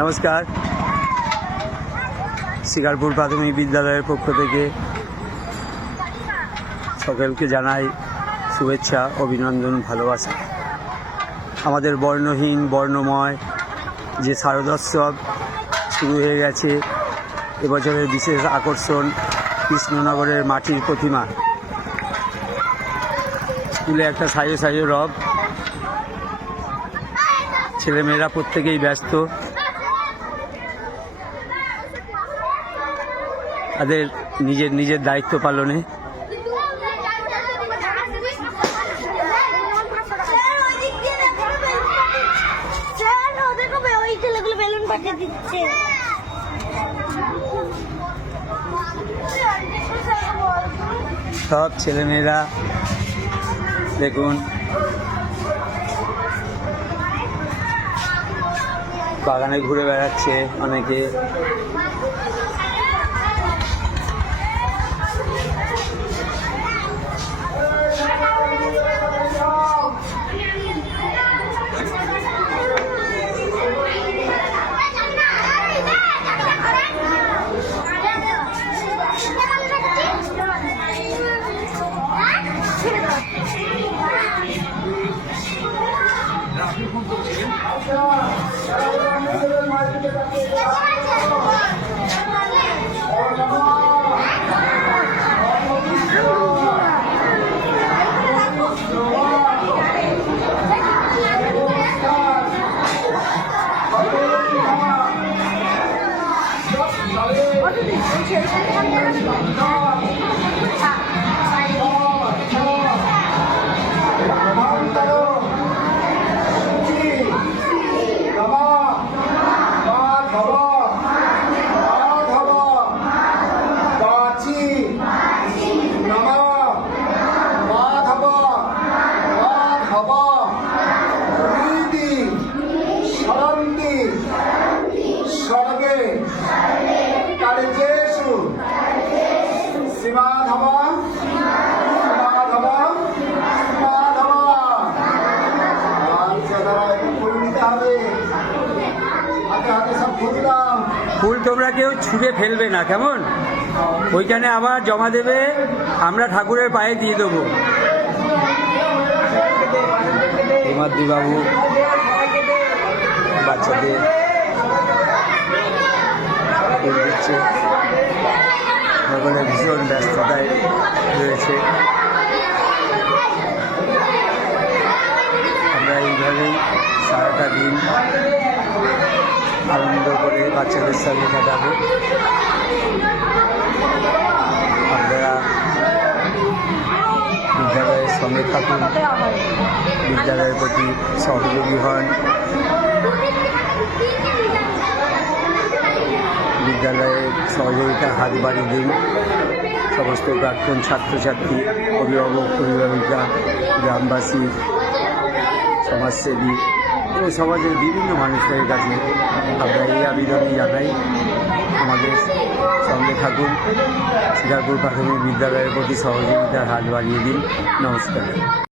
নমস্কার। শিকারপুর প্রাথমিক বিদ্যালয়ের পক্ষ থেকে সকলকে জানাই শুভেচ্ছা, অভিনন্দন, ভালোবাসা। আমাদের বর্ণহীন বর্ণময় যে শারদোৎসব শুরু হয়ে গেছে, এবছরের বিশেষ আকর্ষণ কৃষ্ণনগরের মাটির প্রতিমা। স্কুলে একটা সাইজে সাইজে রব, ছেলেমেয়েরা প্রত্যেকেই ব্যস্ত তাদের নিজের নিজের দায়িত্ব পালনে। সব ছেলেমেয়েরা দেখুন বাগানে ঘুরে বেড়াচ্ছে অনেকে। ফুল তোমরা কেউ ছুঁড়ে ফেলবে না, কেমন? ওইখানে আবার জমা দেবে, আমরা ঠাকুরের পায়ে দিয়ে দেবো। বাবু বাচ্চাদের ফুল দিচ্ছে, সকলে ভীষণ ব্যস্ততায় রয়েছে। আমরা এইভাবেই সারাটা দিন আনন্দ করে বাচ্চাদের সঙ্গে কাটাবো। আপনারা বিদ্যালয়ের সঙ্গে থাকুন, বিদ্যালয়ের প্রতি সহযোগী হন, বিদ্যালয়ের সহযোগিতার হাত বাড়িয়ে দিন। সমস্ত প্রাক্তন ছাত্রছাত্রী, অভিভাবক, অভিভাবিকা, গ্রামবাসী, সমাজসেবী এবং সমাজের বিভিন্ন মানুষের কাছে আমরা এই আবেদনই জানাই, আমাদের সঙ্গে থাকুন, শিকারপুর প্রাথমিক বিদ্যালয়ের প্রতি সহযোগিতার হাত বাড়িয়ে দিন। নমস্কার।